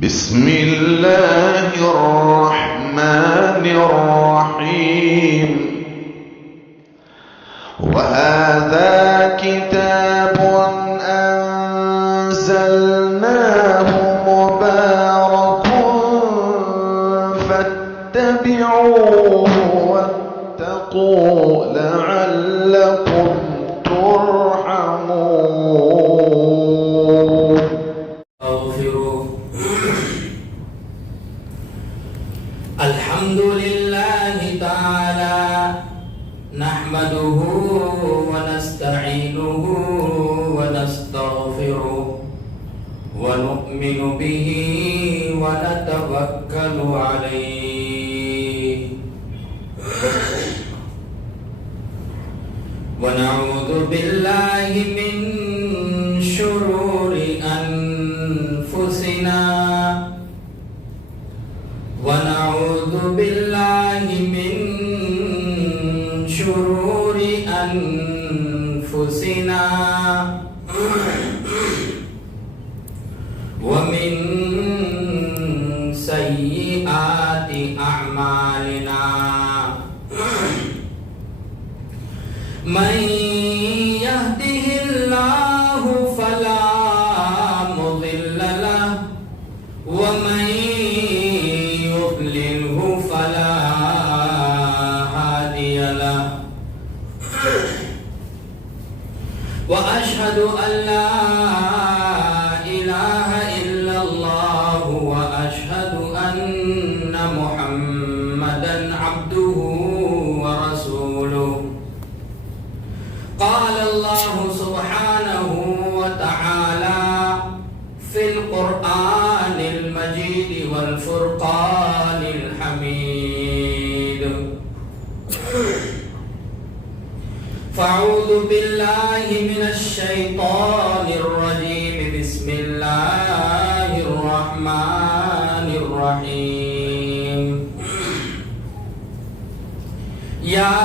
بسم الله الرحمن الرحيم وهذا كتاب أنزلناه مبارك فاتبعوه واتقوا لعلكم ترحمون. الحمد لله تعالى نحمده ونستعينه ونستغفره ونؤمن به ونتوكل عليه ونعوذ بالله من شرور أنفسنا ونعوذ بالله من شرور أنفسنا ومن سيئات أعمالنا من يهده الله فلا مضل له ومن يضلله فلا هادي له وأشهد أن لا إله إلا الله وأشهد أن محمدا عبده ورسوله. قال الله سبحانه وتعالى في القرآن المجيد والفرقان الحميد: فأعوذ بالله من الشيطان الرجيم. بسم الله الرحمن الرحيم. يا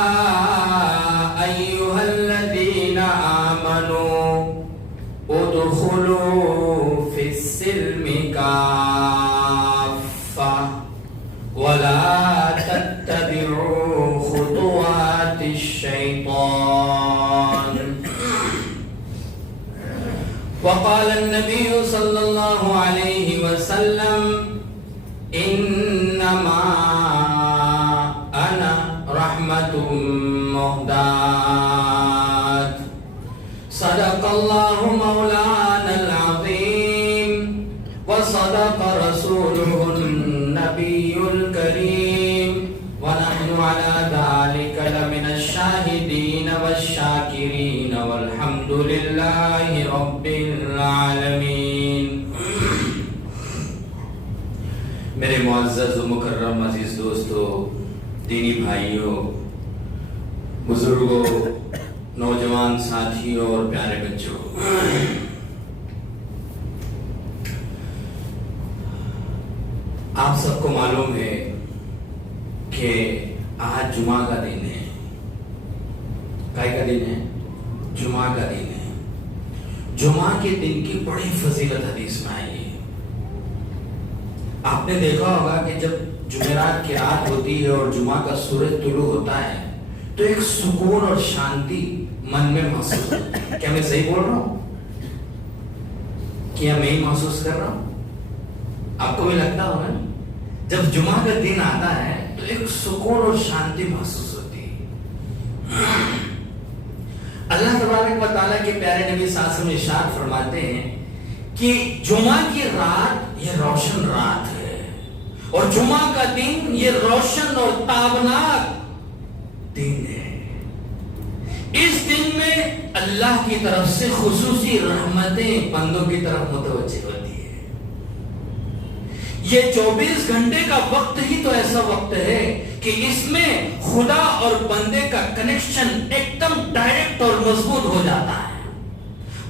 أيها الذين آمنوا ادخلوا في السلم كافة ولا تتبعوا خطوات الشيطان. وقال النبي صلى الله عليه وسلم: إنما أنا رحمة مهداة. صدق الله مولانا العظيم وصدق رسوله النبي الكريم ونحن على ذلك لمن الشاهدين والشاكرين والحمد لله رب العالمین. میرے معزز و مکرم عزیز دوستو، دینی بھائیوں، بزرگوں، نوجوان ساتھیوں اور پیارے بچوں، آپ سب کو معلوم ہے کہ آج جمعہ کا دن ہے. کائے کا دن ہے؟ جمعہ کا دن ہے. جمعہ کے دن کی بڑی فضیلت حدیث میں آئی ہے. آپ نے دیکھا ہوگا کہ جب جمعرات کی رات ہوتی ہے اور جمعہ کا سورج طلوع ہوتا ہے تو ایک سکون اور شانتی من میں محسوس ہوتی ہے. کیا میں صحیح بول رہا ہوں؟ کیا میں ہی محسوس کر رہا ہوں؟ آپ کو بھی لگتا ہوگا جب جمعہ کا دن آتا ہے تو ایک سکون اور شانتی محسوس ہوتی ہے. اللہ تبارک و تعالیٰ کے پیارے نبی صلی اللہ علیہ وسلم ارشاد فرماتے ہیں کہ جمعہ کی رات یہ روشن رات ہے اور جمعہ کا دن یہ روشن اور تابناک دن ہے. اس دن میں اللہ کی طرف سے خصوصی رحمتیں بندوں کی طرف متوجہ ہوتی ہے. یہ 24 گھنٹے کا وقت ہی تو ایسا وقت ہے کہ اس میں خدا اور بندے کا کنیکشن ایک دم ڈائریکٹ اور مضبوط ہو جاتا ہے.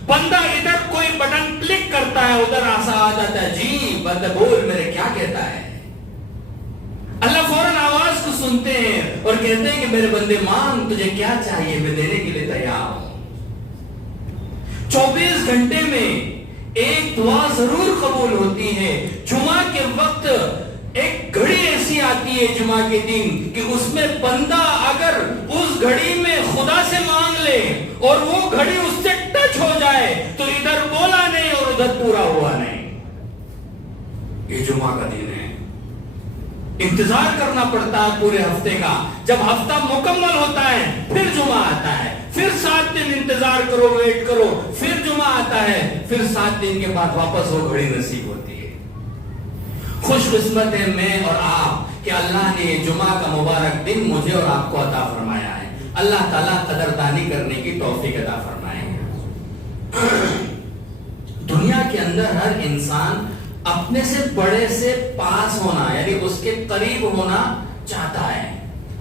بندہ ادھر کوئی بٹن کلک کرتا ہے ادھر آسا آ جاتا ہے، جی بندہ بول میرے کیا کہتا ہے. اللہ فوراً آواز کو سنتے ہیں اور کہتے ہیں کہ میرے بندے مانگ، تجھے کیا چاہیے، میں دینے کے لیے تیار ہوں. 24 گھنٹے میں ایک دعا ضرور قبول ہوتی ہے. جمعہ کے وقت ایک گھڑی ایسی آتی ہے جمعہ کے دن کہ اس میں بندہ اگر اس گھڑی میں خدا سے مانگ لے اور وہ گھڑی اس سے ٹچ ہو جائے تو ادھر بولا نہیں اور ادھر پورا ہوا نہیں. یہ جمعہ کا دن ہے. انتظار کرنا پڑتا ہے پورے ہفتے کا. جب ہفتہ مکمل ہوتا ہے پھر جمعہ آتا ہے, پھر 7 دن انتظار کرو, ویٹ کرو, پھر جمعہ آتا ہے, پھر 7 دن کے بعد واپس وہ گھڑی نصیب ہوتی ہے. خوش قسمت ہے میں اور آپ کہ اللہ نے یہ جمعہ کا مبارک دن مجھے اور آپ کو عطا فرمایا ہے. اللہ تعالیٰ قدردانی کرنے کی توفیق عطا فرمائے. دنیا کے اندر ہر انسان اپنے سے بڑے سے پاس ہونا یعنی اس کے قریب ہونا چاہتا ہے.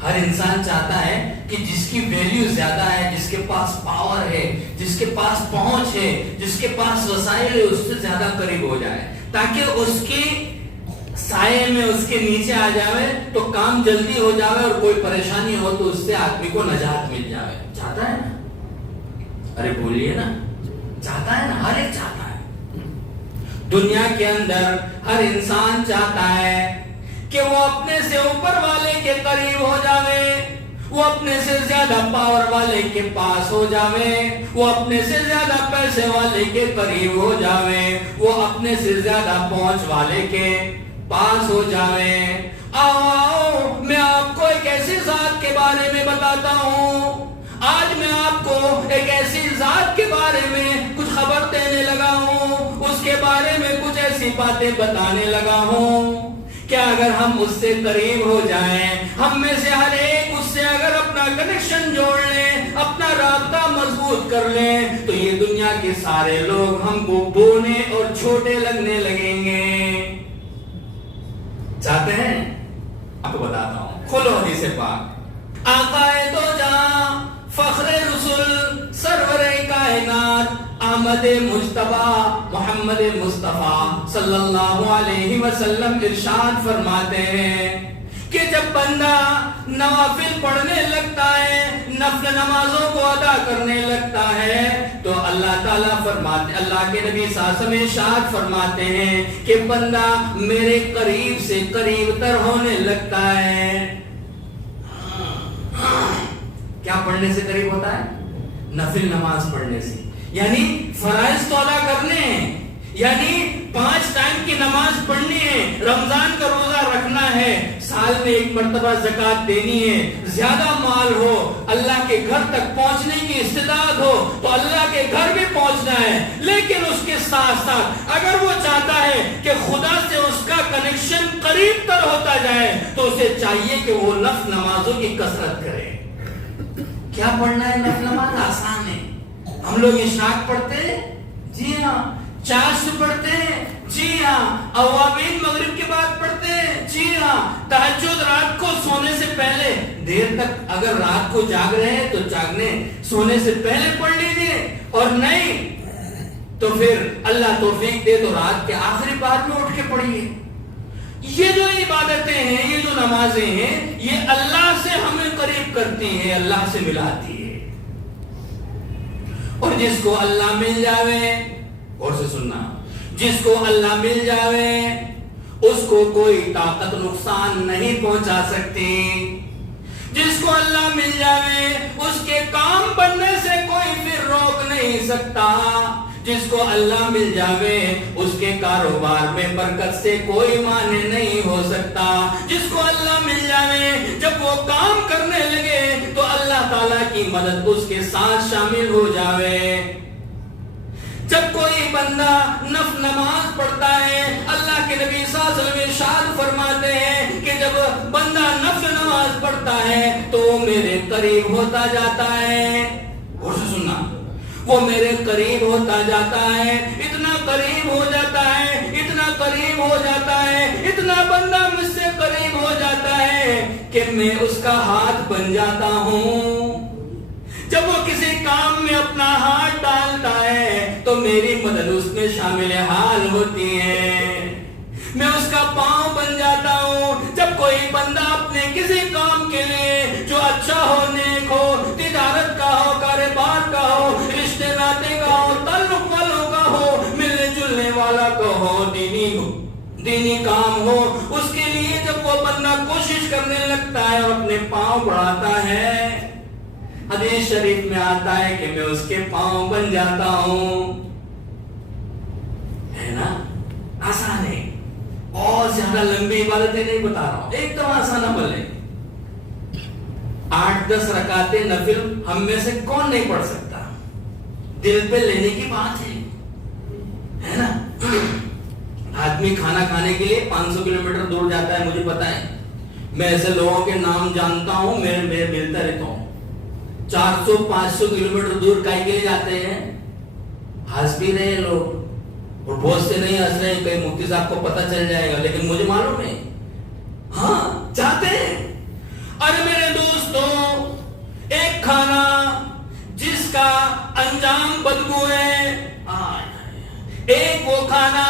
ہر انسان چاہتا ہے کہ جس کی ویلیو زیادہ ہے, جس کے پاس پاور ہے, جس کے پاس پہنچ ہے, جس کے پاس وسائل ہے, اس سے زیادہ قریب ہو جائے تاکہ اس کی سائے میں اس کے نیچے آ جائے تو کام جلدی ہو جائے اور کوئی پریشانی ہو تو اس سے آدمی کو نجات مل جائے. چاہتا ہے نا؟ ارے بولیے نا, چاہتا ہے نا, ہر ایک چاہتا ہے. دنیا کے اندر ہر انسان چاہتا ہے کہ وہ اپنے سے اوپر والے کے قریب ہو جاوے, وہ اپنے سے زیادہ پاور والے کے پاس ہو جاوے, وہ اپنے سے زیادہ پیسے والے کے قریب ہو جاوے, وہ اپنے سے زیادہ پہنچ والے کے پاس ہو جاوے. آؤ میں آپ کو ایک ایسی ذات کے بارے میں بتاتا ہوں. آج میں آپ کو ایک ایسی ذات کے بارے میں کچھ خبر دینے لگا ہوں, اس کے بارے میں کچھ ایسی باتیں بتانے لگا ہوں کہ اگر ہم اس سے قریب ہو جائیں, ہم میں سے ہر ایک اس سے اگر اپنا کنیکشن جوڑ لیں, اپنا رابطہ مضبوط کر لیں تو یہ دنیا کے سارے لوگ ہم کو بونے اور چھوٹے لگنے لگیں گے. چاہتے ہیں؟ آپ کو بتاتا ہوں, کھولو حدیث پاک. آقائے دو جہاں فخر رسول سرور کائنات احمد مجتبی محمد مصطفیٰ صلی اللہ علیہ وسلم ارشاد فرماتے ہیں کہ جب بندہ نوافل پڑھنے لگتا ہے, نفل نمازوں کو ادا کرنے لگتا ہے تو اللہ تعالیٰ فرماتے, اللہ کے نبی صلی اللہ علیہ وسلم ارشاد فرماتے ہیں کہ بندہ میرے قریب سے قریب تر ہونے لگتا ہے. کیا پڑھنے سے قریب ہوتا ہے؟ نفل نماز پڑھنے سے. یعنی فرائض تو ادا کرنے ہیں, یعنی 5 ٹائم کی نماز پڑھنی ہے, رمضان کا روزہ رکھنا ہے, سال میں 1 مرتبہ زکات دینی ہے, زیادہ مال ہو, اللہ کے گھر تک پہنچنے کی استطاعت ہو تو اللہ کے گھر بھی پہنچنا ہے. لیکن اس کے ساتھ ساتھ اگر وہ چاہتا ہے کہ خدا سے اس کا کنیکشن قریب تر ہوتا جائے تو اسے چاہیے کہ وہ نفل نمازوں کی کثرت کرے. کیا پڑھنا ہے نفل نماز؟ آسان ہے. ہم لوگ اشراق پڑھتے ہیں, جی ہاں. چاشت پڑھتے ہیں, جی ہاں. اوابین مغرب کے بعد پڑھتے ہیں, جی ہاں. تہجد رات کو سونے سے پہلے دیر تک اگر رات کو جاگ رہے ہیں تو جاگنے سونے سے پہلے پڑھ لیجیے, اور نہیں تو پھر اللہ توفیق دے تو رات کے آخری پار میں اٹھ کے پڑھیے. یہ جو عبادتیں ہیں, یہ جو نمازیں ہیں, یہ اللہ سے ہمیں قریب کرتی ہیں, اللہ سے ملاتی ہے. اور جس کو اللہ مل جاوے, اور سے سننا, جس کو اللہ مل جاوے اس کو کوئی طاقت نقصان نہیں پہنچا سکتی. جس کو اللہ مل جاوے اس کے کام بننے سے کوئی پھر روک نہیں سکتا. جس کو اللہ مل جاوے اس کے کاروبار میں برکت سے کوئی معنی نہیں ہو سکتا. جس کو اللہ مل جاوے جب وہ کام کرنے لگے تو اللہ تعالیٰ کی مدد اس کے ساتھ شامل ہو جاوے. جب کوئی بندہ نفل نماز پڑھتا ہے, اللہ کے نبی صلی اللہ علیہ وسلم ارشاد فرماتے ہیں کہ جب بندہ نفل نماز پڑھتا ہے تو وہ میرے قریب ہوتا جاتا ہے. اور سے سننا, وہ میرے قریب ہوتا جاتا ہے, اتنا قریب ہو جاتا ہے, اتنا قریب ہو جاتا ہے, اتنا بندہ مجھ سے قریب ہو جاتا ہے کہ میں اس کا ہاتھ بن جاتا ہوں. جب وہ کسی کام میں اپنا ہاتھ ڈالتا ہے تو میری مدد اس میں شامل حال ہوتی ہے, میں اس کا پاؤں بن جاتا ہوں. جب کوئی بندہ اپنے کسی کام کے لیے جو اچھا ہو, نیک ہو, تجارت کا ہو, کاروبار کا ہو, رشتے ناطے کا ہو, تعلق والوں کا ہو, ملنے جلنے والا کا ہو, دینی کام ہو، اس کے لیے جب وہ بندہ کوشش کرنے لگتا ہے اور اپنے پاؤں بڑھاتا ہے، حدیث شریف میں آتا ہے کہ میں اس کے پاؤں بن جاتا ہوں. ہے نا؟ آسان ہے، بہت زیادہ لمبی عبادتیں نہیں بتا رہا ہوں، ایک دم آسان عمل ہے. 8-10 رکعتیں نفل ہم میں سے کون نہیں پڑھ سکتا؟ دل پہ لینے کی بات ہے نا؟ آدمی کھانا کھانے کے لیے 500 کلومیٹر دور جاتا ہے، مجھے پتا ہے. میں ایسے لوگوں کے نام جانتا ہوں، میں ملتا رہتا ہوں. 400-500 کلومیٹر دور کہیں کے لیے جاتے ہیں. ہنس بھی رہے لوگ اور بہت سے نہیں ہنس رہے، کہیں مفتی صاحب کو پتہ چل جائے گا، لیکن مجھے معلوم ہے ہاں جاتے ہیں. اور میرے دوستوں، ایک کھانا جس کا انجام بدبو ہے، ایک وہ کھانا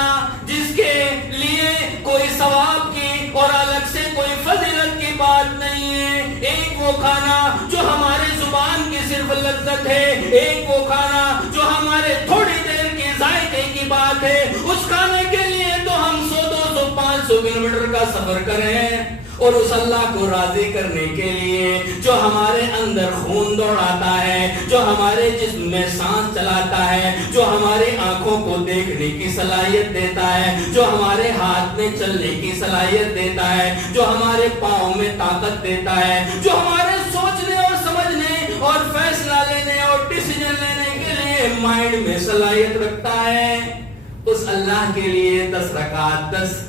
جس کے لیے کوئی ثواب کی اور الگ سے کوئی فضیلت کی بات نہیں ہے، ایک وہ کھانا جو ہمارے زبان کی صرف لذت ہے، ایک وہ کھانا جو ہمارے تھوڑی دیر کی ذائقے کی بات ہے. اس کھانے کے لیے تو ہم 100-200-500 کلومیٹر کا سفر کریں، اور اس اللہ کو راضی کرنے کے لیے جو ہمارے اندر خون دوڑاتا ہے، جو ہمارے جسم میں سانس چلاتا ہے، جو ہماری آنکھوں کو دیکھنے کی صلاحیت دیتا ہے، جو ہمارے ہاتھ میں چلنے کی صلاحیت دیتا ہے، جو ہمارے پاؤں میں طاقت دیتا ہے، جو ہمارے سوچنے اور سمجھنے اور فیصلہ لینے اور ڈیسیژن لینے کے لیے مائنڈ میں صلاحیت رکھتا ہے، اس اللہ کے لیے 10 رکعت 10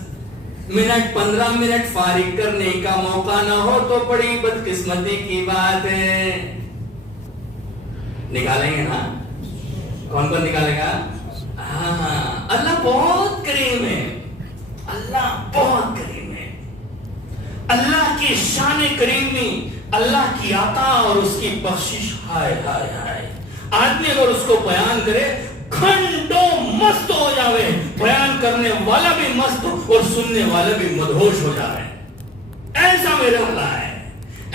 منٹ 15 منٹ فارغ کرنے کا موقع نہ ہو تو بڑی بدقسمتی کی بات ہے. نکالیں گے نا؟ کون کون نکالے گا؟ ہاں، اللہ بہت کریم ہے، اللہ بہت کریم ہے. اللہ کی شان کریمی، اللہ کی عطا اور اس کی بخشش، ہائے ہائے ہائے. آدمی اگر اس کو بیان کرے گھنٹوں مست ہو جاوے، بیان کرنے والا بھی مست اور سننے والا بھی مدہوش ہو جاوے. ایسا میرا اللہ ہے،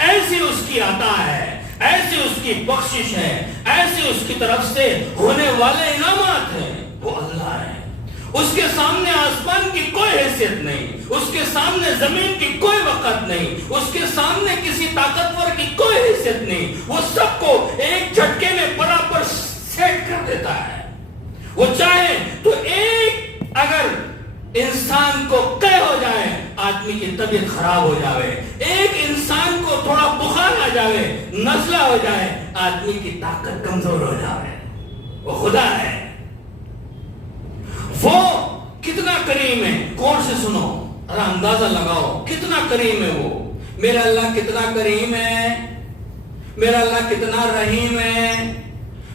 ایسی اس کی عطا ہے، ایسی اس کی بخشش ہے، ایسی اس کی طرف سے ہونے والے انعامات ہیں. وہ اللہ ہے، اس کے سامنے آسمان کی کوئی حیثیت نہیں، اس کے سامنے زمین کی کوئی وقت نہیں، اس کے سامنے کسی طاقتور کی کوئی حیثیت نہیں. وہ سب کو ایک جھٹکے میں برابر سیٹ کر دیتا ہے. وہ چاہے تو ایک اگر انسان کو قے ہو جائے، آدمی کی طبیعت خراب ہو جائے، ایک انسان کو تھوڑا بخار آ جائے، نزلہ ہو جائے، آدمی کی طاقت کمزور ہو جائے. وہ خدا ہے، وہ کتنا کریم ہے. غور سے سنو، اندازہ لگاؤ کتنا کریم ہے. وہ میرا اللہ کتنا کریم ہے، میرا اللہ کتنا رحیم ہے،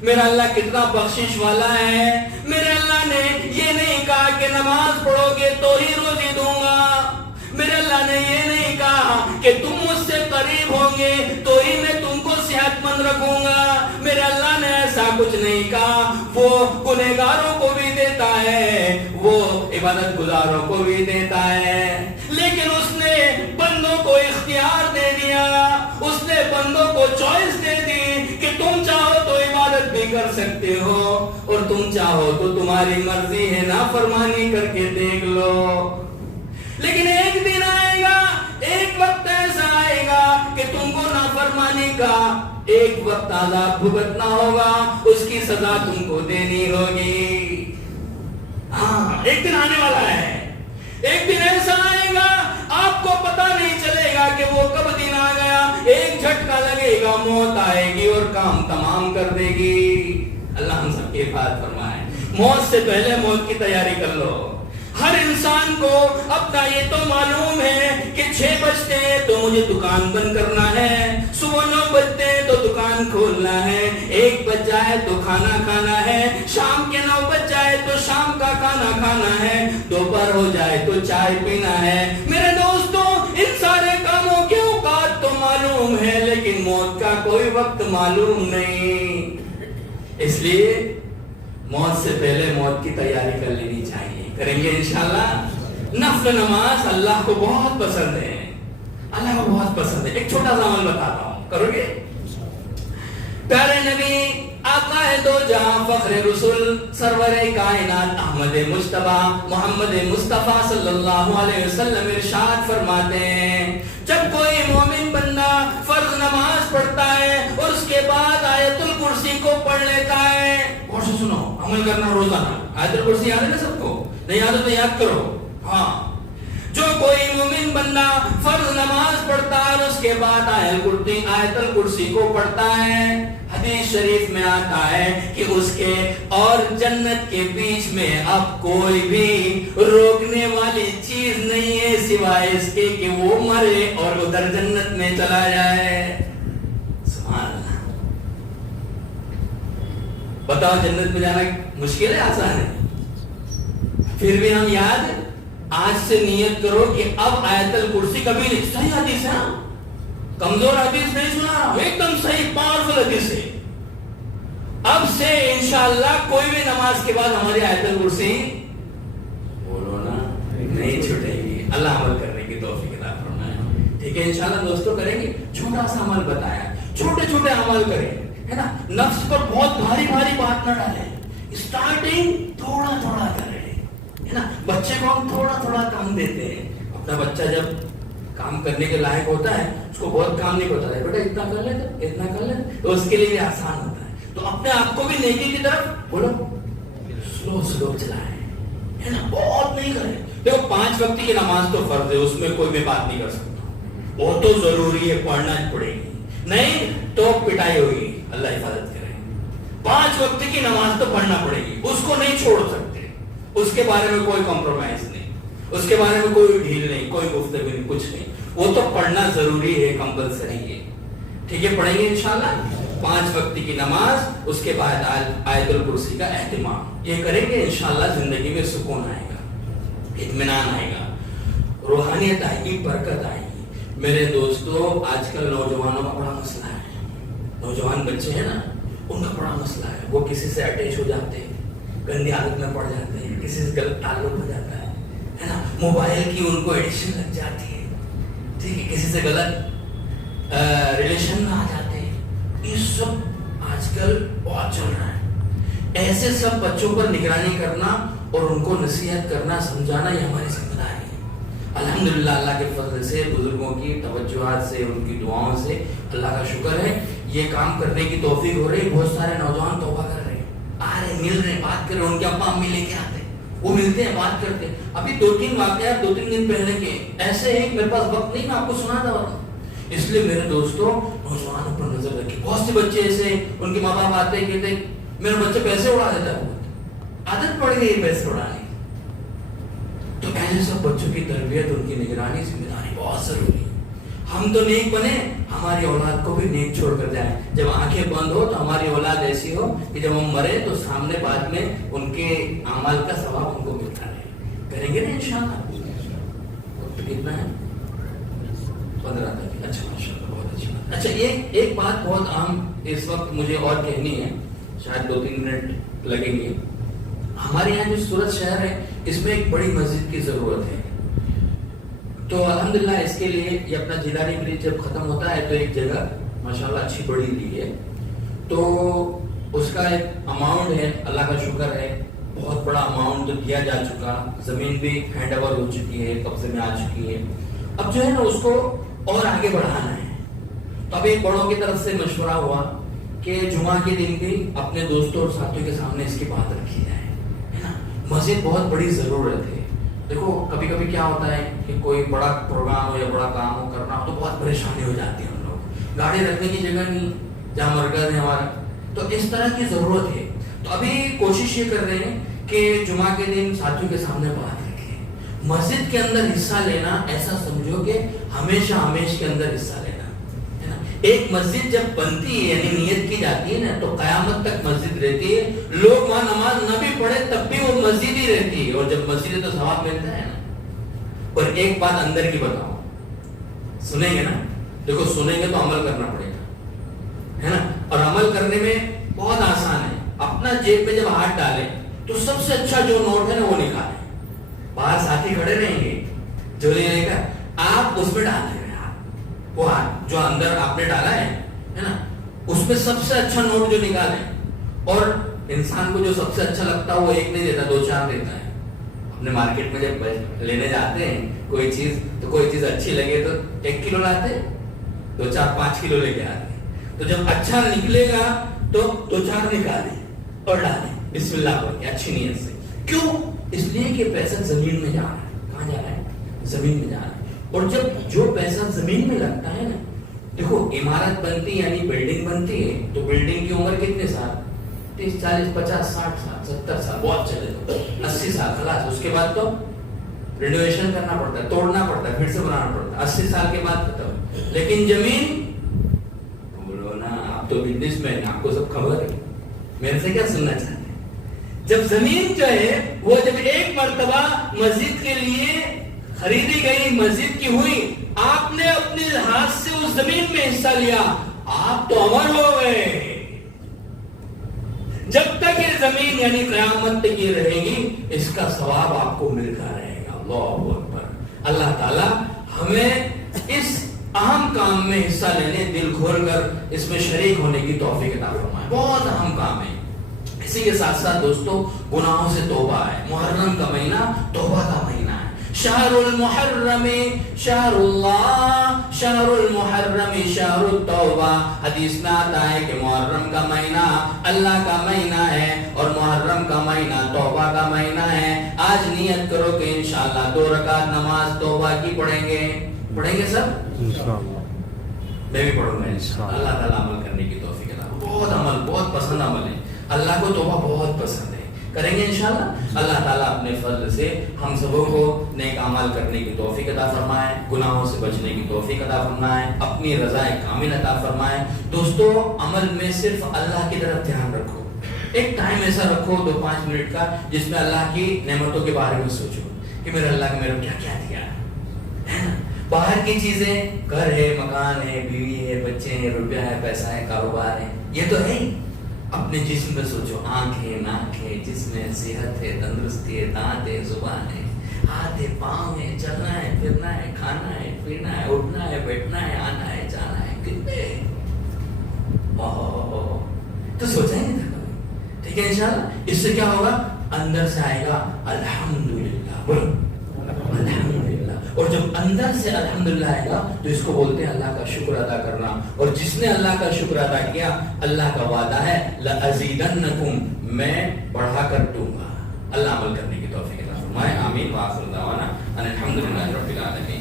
میرا اللہ کتنا بخشش والا ہے. میرے اللہ نے یہ نہیں کہا کہ نماز پڑھو گے تو ہی روزی دوں گا. میرے اللہ نے یہ نہیں کہا کہ تم مجھ سے قریب ہوں گے تو ہی میں تم کو صحت مند رکھوں گا. میرے اللہ نے ایسا کچھ نہیں کہا. وہ گنہگاروں کو بھی دیتا ہے، وہ عبادت گزاروں کو بھی دیتا ہے، لیکن اس نے بندوں کو اختیار دے دیا، اس نے بندوں کو چوائس دے دی کہ تم چاہو تو عبادت بھی کر سکتے ہو اور تم چاہو تو تمہاری مرضی ہے نافرمانی کر کے دیکھ لو. لیکن ایک دن آئے گا، ایک وقت ایسا آئے گا کہ تم کو نافرمانی کا ایک وقت عذاب بھگتنا ہوگا، اس کی سزا تم کو دینی ہوگی. ہاں، ایک دن آنے والا ہے، ایک دن ایسا آئے گا آپ کو پتا نہیں چلے گا کہ وہ کب دن آ گیا. ایک جھٹکا لگے گا، موت آئے گی اور کام تمام کر دے گی. اللہ ہم سب کی حفاظت فرمائے. موت سے پہلے موت کی تیاری کر لو. ہر انسان کو اپنا یہ تو معلوم ہے کہ 6 بجتے ہیں تو مجھے دکان بند کرنا ہے، صبح 9 بجتے ہیں تو دکان کھولنا ہے، 1 بج جائے تو کھانا کھانا ہے، شام کے 9 بج جائے تو شام کا کھانا کھانا ہے، دوپہر ہو جائے تو چائے پینا ہے. میرے دوستوں، ان سارے کاموں کے اوقات تو معلوم ہے لیکن موت کا کوئی وقت معلوم نہیں. اس لیے موت سے پہلے موت کی تیاری کر لینی چاہیے. کریں گے انشاءاللہ. نفل نماز اللہ کو بہت پسند ہے، اللہ کو بہت پسند ہے. ایک چھوٹا سا عمل بتاتا ہوں، کرو گے؟ پیارے نبی آقا ہے دو جہاں فخر رسول سرور کائنات احمد مجتبی محمد مصطفیٰ صلی اللہ علیہ وسلم ارشاد فرماتے ہیں جب کوئی مومن بندہ فرض نماز پڑھتا ہے اور اس کے بعد آیت الکرسی کو پڑھ لیتا ہے، اور سے سنو عمل کرنا روزانہ، آیت الکرسی یاد ہے نا سب کو؟ نہیں یاد ہو تو یاد کرو. ہاں، جو کوئی مومن بندہ فرض نماز پڑھتا ہے اور اس کے بعد آیت الکرسی کو پڑھتا ہے، حدیث شریف میں آتا ہے کہ اس کے اور جنت کے بیچ میں اب کوئی بھی روکنے والی چیز نہیں ہے سوائے اس کے کہ وہ مرے اور ادھر جنت میں چلا جائے. سبحان اللہ. بتاؤ جنت میں جانا مشکل ہے آسان ہے؟ پھر بھی ہم یاد آج سے نیت کرو کہ اب آیت الکرسی کبھی نہیں. صحیح حدیث ہے، کمزور حدیث نہیں سنا، ایک دم صحیح پاورفل حدیث ہے. اب سے انشاءاللہ کوئی بھی نماز کے بعد ہماری آیت الکرسی بولو نا نہیں چھوٹے گی. اللہ عمل کرنے کی توفیق عطا فرمائے. ٹھیک ہے انشاءاللہ دوستو کریں گے. چھوٹا سا عمل بتایا، چھوٹے چھوٹے عمل کریں، ہے نا. نفس پر بہت بھاری بھاری بات نہ ڈالیں. اسٹارٹنگ تھوڑا تھوڑا کریں، ہے نا. بچے کو ہم تھوڑا تھوڑا کام دیتے ہیں. اپنا بچہ جب کام کرنے کے لائق ہوتا ہے اس کو بہت کام نہیں ہوتا ہے، بیٹا اتنا کر لے اتنا کر لے، تو اس کے لیے بھی آسان ہوتا ہے. تو اپنے آپ کو بھی نیکی کی طرف بولو سلو سلو چلائیں، ہے نا. بہت نہیں کریں. دیکھو 5 وقت کی نماز تو فرض ہے، اس میں کوئی بھی بات نہیں کر سکتا. وہ تو ضروری ہے، پڑھنا پڑے گی، نہیں تو پٹائی ہوگی. اللہ حفاظت کرے. 5 وقت کی نماز تو پڑھنا پڑے گی، اس کو نہیں چھوڑ سکتے. اس کے بارے میں کوئی کمپرومائز نہیں، اس کے بارے میں کوئی ڈھیل نہیں، کوئی گفتگو نہیں، کچھ نہیں. وہ تو پڑھنا ضروری ہے، کمپلسری ہے. ٹھیک ہے پڑھیں گے انشاءاللہ 5 وقت کی نماز، اس کے بعد آیت الکرسی کا اہتمام. یہ کریں گے انشاءاللہ زندگی میں سکون آئے گا، اطمینان آئے گا، روحانیت آئے گی، برکت آئے گی. میرے دوستو آج کل نوجوانوں کا بڑا مسئلہ ہے. نوجوان بچے ہیں نا، ان کا بڑا مسئلہ ہے. وہ کسی سے اٹیچ ہو جاتے ہیں، گندی عادت میں پڑ جاتے ہیں، کسی سے غلط تعلق ہو جاتا ہے نا. موبائل کی ان کو ایڈکشن لگ جاتی ہے، ٹھیک ہے. کسی سے غلط ریلیشن میں آ جاتے ہیں. یہ سب آج کل بہت چل رہا ہے. ایسے سب بچوں پر نگرانی کرنا اور ان کو نصیحت کرنا، سمجھانا، یہ ہماری ذمہ داری ہے. الحمدللہ اللہ کے فضل سے، بزرگوں کی توجہات سے، ان کی دعاؤں سے اللہ کا شکر ہے یہ کام کرنے کی توفیق ہو رہی. بہت سارے نوجوان توبہ کر رہے ہیں، آ رہے مل رہے، بات کر رہے. ان کے ابا امی لے کے آتے ہیں، وہ ملتے ہیں، بات کرتے ہیں. ابھی 2-3 واقعات 2-3 دن پہلے کے ایسے ہیں، میرے پاس وقت نہیں میں آپ کو سنا تھا. اس لیے میرے دوستوں نوجوانوں پر نظر رکھیں. بہت سے بچے ایسے ان کے ماں باپ آتے ہیں، کہتے میرا بچہ پیسے اڑا دیتا ہے، عادت پڑ گئی پیسے اڑانے. تو ایسے سب بچوں کی تربیت، ان کی نگرانی، ذمہ داری بہت ضروری ہے. ہم تو نیک بنے، ہماری اولاد کو بھی نیک چھوڑ کر جائیں. جب آنکھیں بند ہو تو ہماری اولاد ایسی ہو کہ جب ہم مرے تو سامنے بعد میں ان کے اعمال کا ثواب ان کو ملتا رہے. کریں گے نا انشاءاللہ. وقت کتنا ہے؟ 15 تک. اچھا ماشاءاللہ، بہت اچھی بات. اچھا ایک بات بہت اہم اس وقت مجھے اور کہنی ہے، شاید 2-3 منٹ لگیں گے. ہمارے یہاں جو سورت شہر ہے اس میں ایک بڑی مسجد کی ضرورت ہے. تو الحمدللہ اس کے لیے یہ اپنا جیلانی برج جب ختم ہوتا ہے تو ایک جگہ ماشاءاللہ اچھی بڑی لی ہے. تو اس کا ایک اماؤنٹ ہے، اللہ کا شکر ہے بہت بڑا اماؤنٹ دیا جا چکا. زمین بھی ہینڈ اوور ہو چکی ہے، قبضے میں آ چکی ہے. اب جو ہے نا اس کو اور آگے بڑھانا ہے. تو اب ایک بڑوں کی طرف سے مشورہ ہوا کہ جمعہ کے دن بھی اپنے دوستوں اور ساتھیوں کے سامنے اس کی بات رکھی جائے، ہے نا. مسجد بہت بڑی ضرورت ہے. دیکھو کبھی کبھی کیا ہوتا ہے کہ کوئی بڑا پروگرام ہو یا بڑا کام ہو کرنا ہو تو بہت پریشانی ہو جاتی ہے. ہم لوگ گاڑی رکھنے کی جگہ نہیں جہاں مرکز ہے ہمارا، تو اس طرح کی ضرورت ہے. تو ابھی کوشش یہ کر رہے ہیں کہ جمعہ کے دن ساتھیوں کے سامنے بات رکھیں. مسجد کے اندر حصہ لینا ایسا سمجھو کہ ہمیشہ ہمیش کے اندر حصہ لینا ہے نا. ایک مسجد جب بنتی ہے یعنی نیت کی جاتی ہے نا تو قیامت تک مسجد رہتی ہے. لوگ وہاں نماز نہ بھی پڑھے تب بھی وہ مسجد ہی رہتی ہے، اور جب مسجد ہے تو ثواب ملتا ہے نا. اور ایک بات اندر کی بتاؤ، سنیں گے نا، دیکھو سنیں گے تو عمل کرنا پڑے گا، ہے نا. اور عمل کرنے میں بہت آسان ہے. اپنا جیب میں جب ہاتھ ڈالیں تو سب سے اچھا جو نوٹ ہے نا وہ نکالیں. باہر ساتھی کھڑے رہیں گے، جھولی لے کر آپ اس میں ڈال دیں گے. وہ ہاتھ جو اندر آپ نے ڈالا ہے نا، اس میں سب سے اچھا نوٹ جو نکالیں اور انسان کو جو سب سے اچھا لگتا ہے وہ ایک نہیں دیتا, 2-4 دیتا ہے. اپنے مارکیٹ میں جب لینے جاتے ہیں کوئی چیز اچھی لگے تو 1 کلو لاتے, 2-4-5 کلو لے کے آتے. تو جب اچھا نکلے گا تو 2-4 نکالے اور ڈالے بسم اللہ کر کے اچھی نیت سے. کیوں؟ اس لیے کہ پیسہ زمین میں جا رہا ہے. کہاں جا رہا ہے؟ زمین میں جا رہا ہے. اور جب جو پیسہ زمین میں لگتا ہے نا, دیکھو عمارت بنتی یعنی بلڈنگ بنتی ہے تو بلڈنگ کی عمر کتنے سال؟ 30, 40, 50, 60 سال, 70 سال, بہت چلے تو 80 سال خلاص. اس کے بعد تو رینوویشن کرنا پڑتا ہے, توڑنا پڑتا ہے, پھر سے بنانا پڑتا ہے. 80 سال کے بعد ختم. لیکن زمین, بولو نا آپ تو بزنس مین, آپ کو سب خبر ہے, میرے سے کیا سننا چاہتے ہیں. جب زمین جو ہے وہ جب ایک مرتبہ مسجد کے لیے خریدی گئی, مسجد کی ہوئی, آپ نے اپنے ہاتھ سے اس زمین میں حصہ لیا, آپ تو امر ہو گئے. جب تک یہ زمین یعنی قیامت تک یہ رہے گی اس کا ثواب آپ کو ملتا رہے گا. اللہ اکبر. اللہ تعالی ہمیں اس اہم کام میں حصہ لینے, دل کھول کر اس میں شریک ہونے کی توفیق عطا فرمائے. بہت اہم کام ہے. اسی کے ساتھ ساتھ دوستو گناہوں سے توبہ ہے. محرم کا مہینہ توبہ کا مہینہ ہے. شہر المحرم شہر اللہ, شہر المحرم شہر التوبہ. حدیث میں آتا ہے کہ محرم کا مہینہ اللہ کا مہینہ ہے اور محرم کا مہینہ توبہ کا مہینہ ہے. آج نیت کرو کہ انشاءاللہ 2 رکعت نماز توبہ کی پڑھیں گے سب انشاءاللہ. میں بھی پڑھوں گا انشاءاللہ. اللہ تعالیٰ عمل کرنے کی توفیق عطا. بہت عمل, بہت پسند عمل ہے. اللہ کو توبہ بہت پسند ہے. کریں گے انشاءاللہ. اللہ تعالیٰ اپنے فضل سے ہم سبوں کو نیک اعمال کرنے کی توفیق عطا فرمائے, گناہوں سے بچنے کی توفیق عطا فرمائے, اپنی رضا کامل عطا فرمائے. دوستو عمل میں صرف اللہ کی طرف دھیان رکھو. ایک ٹائم ایسا رکھو 2-5 منٹ کا جس میں اللہ کی نعمتوں کے بارے میں سوچو کہ میرے اللہ کا میرے کیا کیا دیا ہے نا. باہر کی چیزیں, گھر ہے, مکان ہے, بیوی ہے, بچے ہیں, روپیہ ہے, پیسہ ہے, کاروبار ہے, یہ تو ہے. اپنے جسم میں سوچو, آنکھ ہے, ناک ہے, جسم ہے, صحت ہے, تندرستی ہے, دانت ہے, زبان ہے, ہاتھ ہے, پاؤں ہے, چلنا ہے, پھرنا ہے, کھانا ہے, پینا ہے, اٹھنا ہے, بیٹھنا ہے, آنا ہے, جانا ہے, کتنے تو سوچا ہی نہیں تھا. ٹھیک ہے انشاءاللہ. اس سے کیا ہوگا؟ اندر سے آئے گا الحمدللہ. بولو الحمدللہ. اور جب اندر سے الحمدللہ آئے گا تو اس کو بولتے ہیں اللہ کا شکر ادا کرنا. اور جس نے اللہ کا شکر ادا کیا, اللہ کا وعدہ ہے لَأَزِيدَنَّكُمْ, میں بڑھا کر دوں گا. اللہ عمل کرنے کی توفیق عطا فرمائے. آمین. وآخر دعوانا ان الحمدللہ رب العالمین.